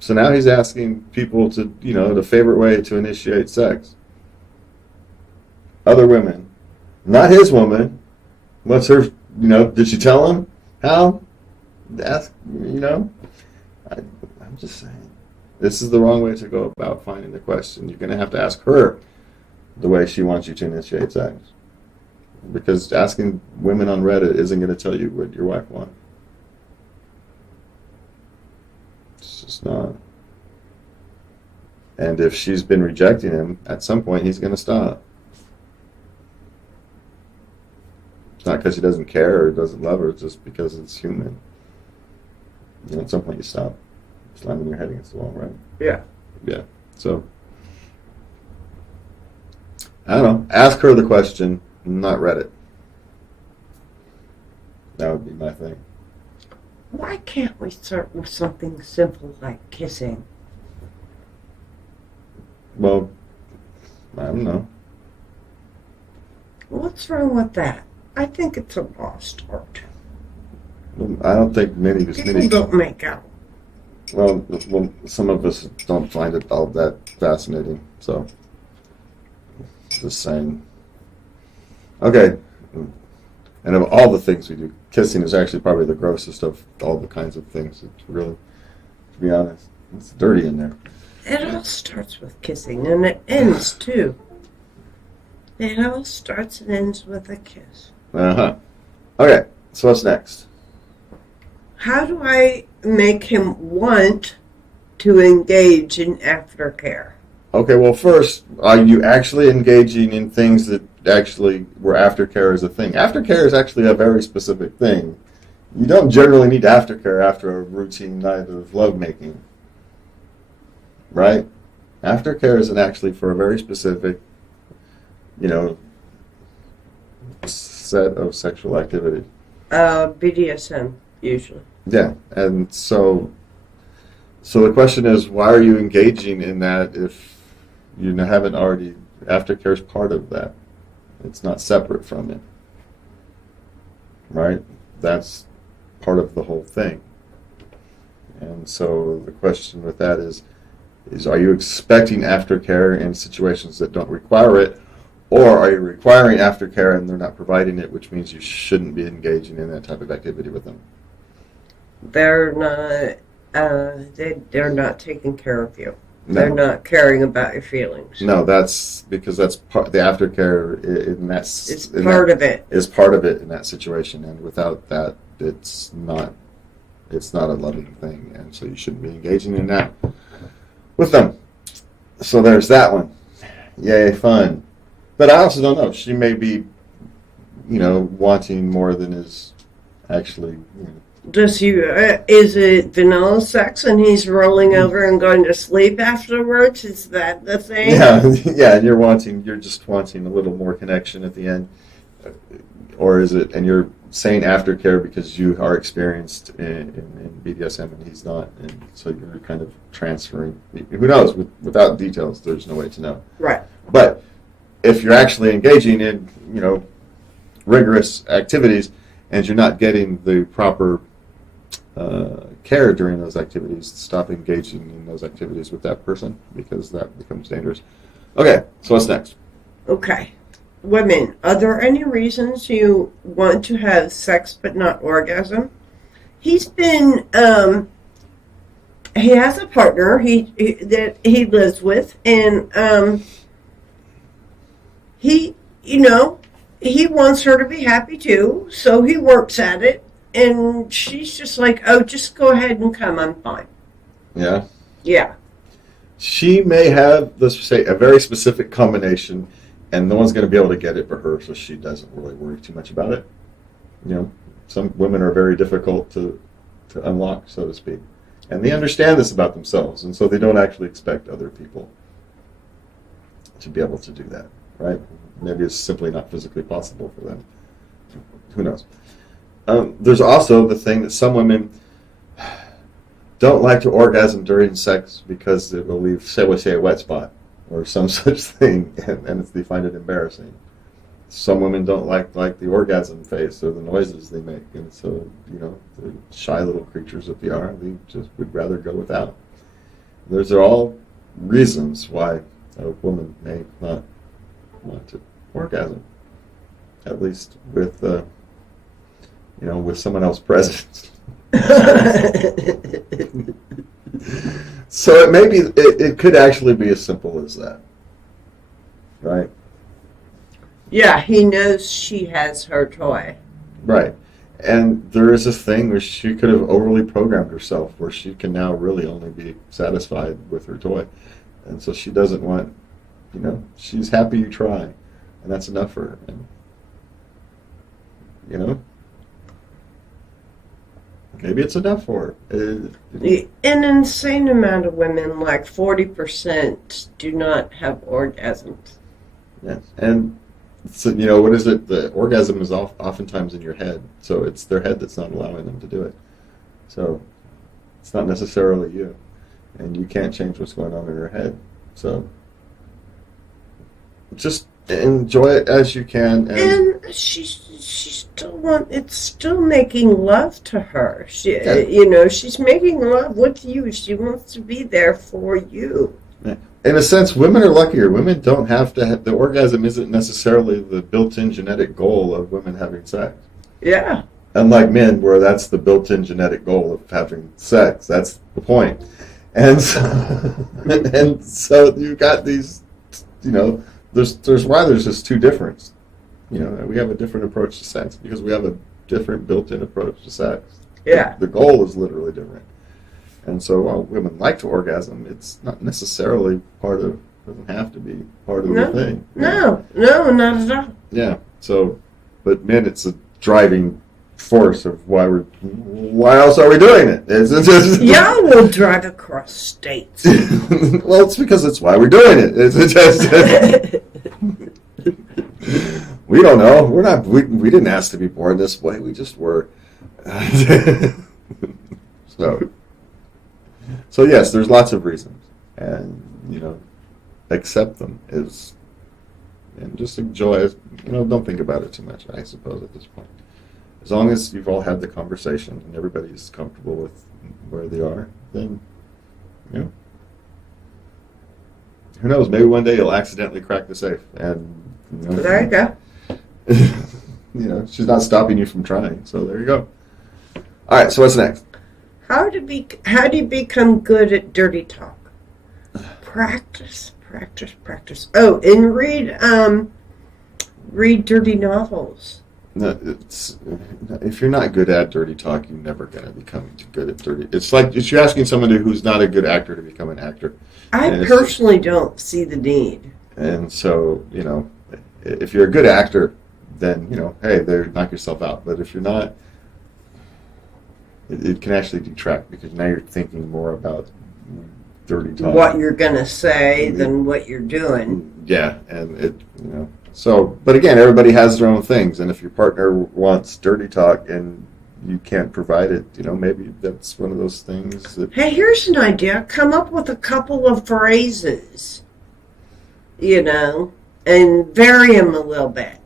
So now he's asking people to, the favorite way to initiate sex. Other women. Not his woman. What's her, did she tell him how? Ask, I'm just saying. This is the wrong way to go about finding the question. You're going to have to ask her the way she wants you to initiate sex. Because asking women on Reddit isn't going to tell you what your wife wants. It's just not. And if she's been rejecting him, at some point he's going to stop. It's not because he doesn't care or doesn't love her, it's just because it's human. At some point you stop slamming your head against the wall, right? Yeah. Yeah. So I don't know. Ask her the question, not Reddit. That would be my thing. Why can't we start with something simple like kissing? Well, I don't know. What's wrong with that? I think it's a lost art. I don't think many. People don't make out. Well, some of us don't find it all that fascinating. So, just saying. Okay. And of all the things we do, kissing is actually probably the grossest of all the kinds of things. It's really, to be honest, it's dirty in there. It all starts with kissing, and it ends too. It all starts and ends with a kiss. Uh-huh. Okay, so what's next? How do I make him want to engage in aftercare? Okay, well, first, are you actually engaging in things that actually where aftercare is a thing? Aftercare is actually a very specific thing. You don't generally need aftercare after a routine night of lovemaking, right? Aftercare is actually for a very specific, set of sexual activity. BDSM, usually. Yeah, and so the question is, why are you engaging in that if you haven't already? Aftercare is part of that. It's not separate from it, right? That's part of the whole thing. And so the question with that is are you expecting aftercare in situations that don't require it, or are you requiring aftercare and they're not providing it, which means you shouldn't be engaging in that type of activity with them? They're not. They're not taking care of you. No. They're not caring about your feelings. No, that's because that's part. The aftercare It's part of it. Is part of it in that situation, and without that, it's not a loving thing, and so you shouldn't be engaging in that with them. So there's that one. Yay, fun. But I also don't know. She may be, wanting more than is actually. Does he? Is it vanilla sex and he's rolling over and going to sleep afterwards? Is that the thing? Yeah, and you're just wanting a little more connection at the end, or is it? And you're saying aftercare because you are experienced in BDSM and he's not, and so you're kind of transferring. Who knows? Without details, there's no way to know. Right. But if you're actually engaging in, rigorous activities, and you're not getting the proper care during those activities, stop engaging in those activities with that person, because that becomes dangerous. Okay, so what's next? Okay. Women, are there any reasons you want to have sex but not orgasm? He's been, he has a partner that he lives with, and he wants her to be happy too, so he works at it. And she's just like, oh, just go ahead and come. I'm fine. Yeah. Yeah. She may have, let's say, a very specific combination, and no one's going to be able to get it for her, so she doesn't really worry too much about it. Some women are very difficult to unlock, so to speak. And they understand this about themselves, and so they don't actually expect other people to be able to do that, right? Maybe it's simply not physically possible for them. Who knows? There's also the thing that some women don't like to orgasm during sex because it will leave, say, a wet spot or some such thing, and they find it embarrassing. Some women don't like the orgasm phase or the noises they make, and so the shy little creatures that they are, they just would rather go without. Those are all reasons why a woman may not want to orgasm, at least with with someone else present. So it could actually be as simple as that, right? Yeah, he knows she has her toy. Right. And there is a thing where she could have overly programmed herself where she can now really only be satisfied with her toy. And so she doesn't want, she's happy you try. And that's enough for her. And, maybe it's enough for her. An insane amount of women, like 40%, do not have orgasms. Yes. And so, you know, what is it? The orgasm is oftentimes in your head. So it's their head that's not allowing them to do it. So it's not necessarily you. And you can't change what's going on in your head. So just enjoy it as you can. And she still it's still making love to her. Yeah. You know, she's making love with you. She wants to be there for you. In a sense, women are luckier. Women don't have to the orgasm isn't necessarily the built-in genetic goal of women having sex. Yeah. Unlike men, where that's the built-in genetic goal of having sex. That's the point. And so, and so you got these, you know, there's why there's just two difference. You know, we have a different approach to sex because we have a different built-in approach to sex. Yeah. The goal is literally different. And so while women like to orgasm, it's not necessarily doesn't have to be part of the thing. No, not at all. Yeah. So, but men, it's a driving force of why else are we doing it? It's just, Y'all will drive across states. well, it's because it's why we're doing it. It's just, we don't know. We didn't ask to be born this way. We just were. So yes, there's lots of reasons, and you know, accept them and just enjoy it. You know, don't think about it too much. I suppose at this point, as long as you've all had the conversation and everybody's comfortable with where they are, then you know, who knows? Maybe one day you'll accidentally crack the safe, and you know, There you go. you know, she's not stopping you from trying. So there you go. All right. So what's next? How do you become good at dirty talk? Practice. Oh, and read dirty novels. No, if you're not good at dirty talk, you're never going to become good at dirty. It's like you're asking somebody who's not a good actor to become an actor. I personally don't see the need. And so, you know, if you're a good actor, then, you know, hey, knock yourself out. But if you're not, it can actually detract because now you're thinking more about dirty talk. What you're going to say than what you're doing. Yeah, and it, you know. So, but again, everybody has their own things, and if your partner wants dirty talk and you can't provide it, you know, maybe that's one of those things that... Hey, here's an idea. Come up with a couple of phrases, you know, and vary them a little bit.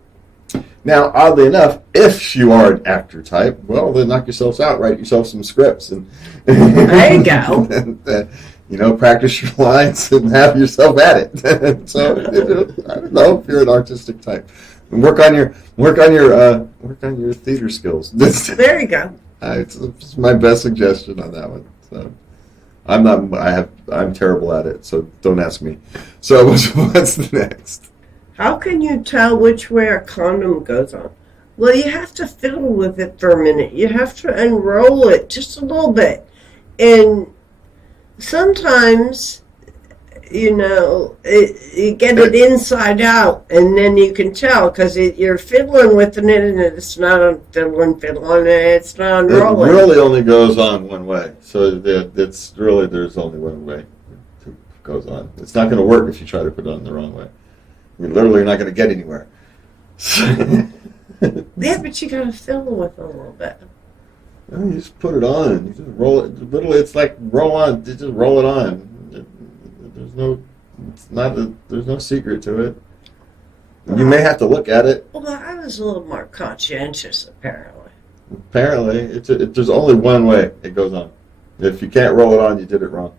Now, oddly enough, if you are an actor type, well, then knock yourselves out, write yourself some scripts, and there you go. And, you know, practice your lines and have yourself at it. So, I don't know if you're an artistic type, and work on your theater skills. There you go. It's my best suggestion on that one. So, I'm terrible at it, so don't ask me. So, what's the next? How can you tell which way a condom goes on? Well, you have to fiddle with it for a minute. You have to unroll it just a little bit. And sometimes, you know, you get it inside out, and then you can tell because you're fiddling with it, and it's not on fiddling, it's not unrolling. It really only goes on one way. So it's really, there's only one way it goes on. It's not going to work if you try to put it on the wrong way. You're literally not going to get anywhere. Yeah, but you got to fiddle with it a little bit. No, you just put it on. You just roll it. Literally, it's like roll on. You just roll it on. There's no secret to it. You may have to look at it. Well, I was a little more conscientious, apparently. Apparently, there's only one way it goes on. If you can't roll it on, you did it wrong.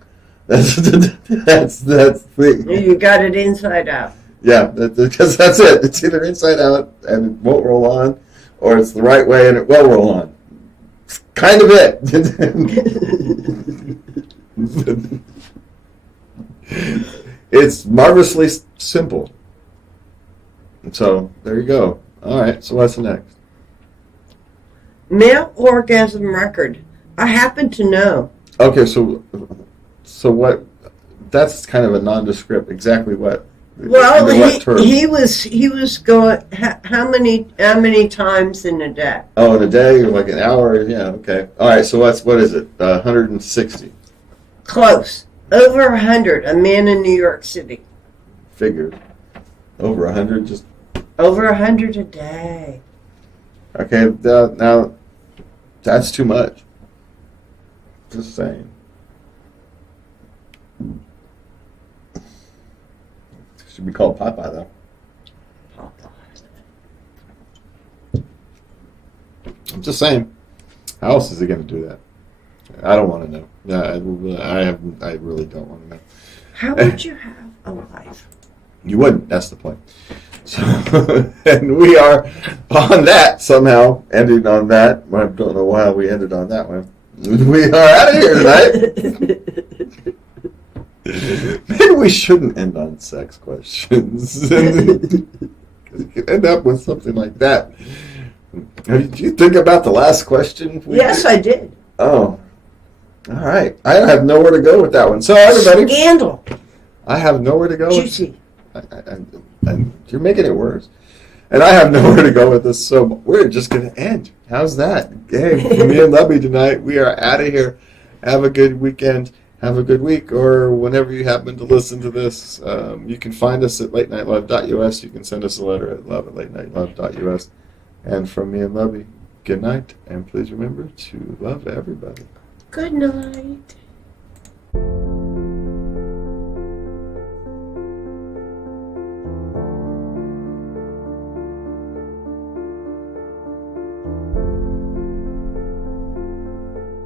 That's the. You got it inside out. Yeah, because that's it. It's either inside out and it won't roll on, or it's the right way and it will roll on. It's kind of it. It's marvelously simple. And so, there you go. All right, so what's the next? Male orgasm record. I happen to know. Okay, so what? That's kind of a nondescript. Exactly what? Well, he was going. How many times in a day? Oh, in a day, or like an hour? Yeah. Okay. All right. So what is it? 160. Close. Over 100. A man in New York City. Figured. Over 100, just Over 100 a day. okay. Now, that's too much. Just saying. Should be called Popeye though. I'm just saying. How else is he going to do that? I don't want to know. Yeah, I really don't want to know. How would you have a life? You wouldn't. That's the point. So, and we are on that somehow, ending on that. I don't know why we ended on that one. We are out of here tonight. Maybe we shouldn't end on sex questions. You could end up with something like that. Did you think about the last question? Yes, I did. Oh. All right. I have nowhere to go with that one. So, everybody. Scandal. I have nowhere to go. Juicy. And you're making it worse. And I have nowhere to go with this, so we're just going to end. How's that? Hey, for me and Lubby tonight, we are out of here. Have a good weekend. Have a good week, or whenever you happen to listen to this. You can find us at latenightLove.us. You can send us a letter at love@latenightLove.us. And from me and Lubby, good night, and please remember to love everybody. Good night.